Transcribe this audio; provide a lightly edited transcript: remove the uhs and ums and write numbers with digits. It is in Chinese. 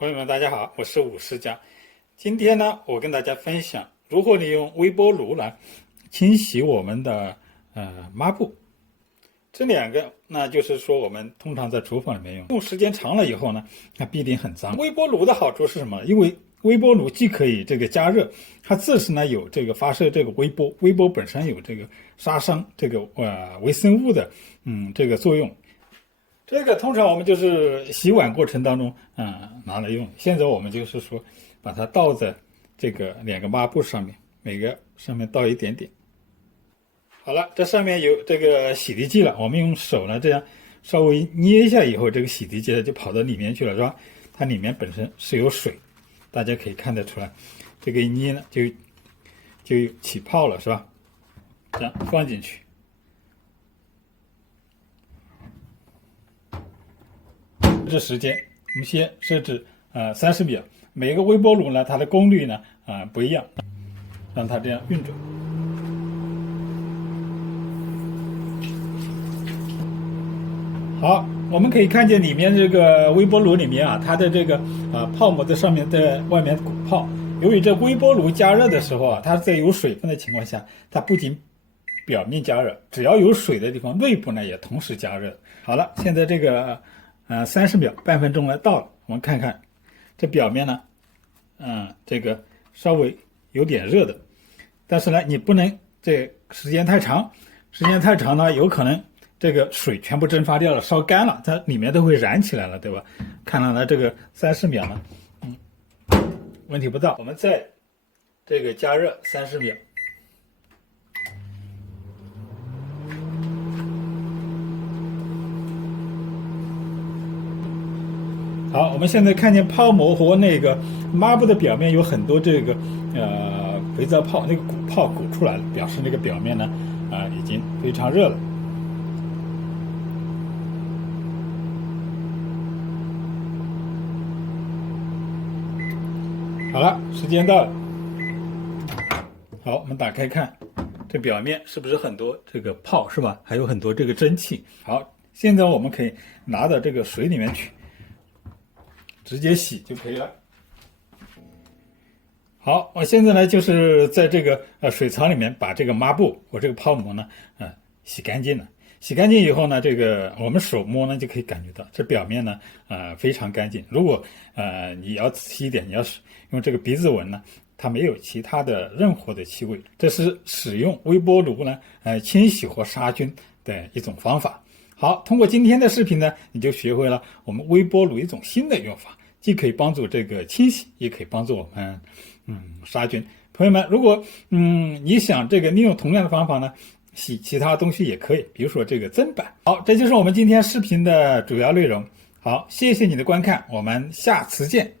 朋友们，大家好，我是武世家。今天呢，我跟大家分享如何利用微波炉来清洗我们的抹布。这两个，那就是说我们通常在厨房里面用时间长了以后呢，它必定很脏。微波炉的好处是什么？因为微波炉既可以这个加热，它自身呢有这个发射这个微波，微波本身有这个杀伤这个微生物的这个作用。这个通常我们就是洗碗过程当中拿来用。现在我们就是说把它倒在这个两个抹布上面，每个上面倒一点点。好了，这上面有这个洗涤剂了，我们用手呢这样稍微捏一下以后，这个洗涤剂呢就跑到里面去了，是吧？它里面本身是有水，大家可以看得出来，这个一捏呢就起泡了，是吧？这样放进去。这时间我们先设置30秒，每个微波炉呢它的功率呢不一样，让它这样运转。好，我们可以看见里面这个微波炉里面它的这个泡沫在上面，在外面鼓泡。由于这微波炉加热的时候它在有水分的情况下，它不仅表面加热，只要有水的地方，内部呢也同时加热。好了，现在这个30秒，半分钟来到了，我们看看这表面呢，这个稍微有点热的，但是呢，你不能这时间太长，时间太长呢，有可能这个水全部蒸发掉了，烧干了，它里面都会燃起来了，对吧？看到了这个30秒呢，问题不大，我们再这个加热30秒。好，我们现在看见泡沫和那个抹布的表面有很多这个肥皂泡，那个鼓泡鼓出来了，表示那个表面呢已经非常热了。好了，时间到了。好，我们打开看，这表面是不是很多这个泡，是吧？还有很多这个蒸汽。好，现在我们可以拿到这个水里面去。直接洗就可以了。好，我现在呢就是在这个水槽里面把这个抹布和这个泡沫呢洗干净了。洗干净以后呢，这个我们手摸呢就可以感觉到这表面呢非常干净。如果你要仔细一点，你要用这个鼻子闻呢，它没有其他的任何的气味。这是使用微波炉呢清洗和杀菌的一种方法。好，通过今天的视频呢，你就学会了我们微波炉一种新的用法，既可以帮助这个清洗，也可以帮助我们杀菌。朋友们，如果你想这个利用同样的方法呢，洗其他东西也可以，比如说这个砧板。好，这就是我们今天视频的主要内容。好，谢谢你的观看，我们下次见。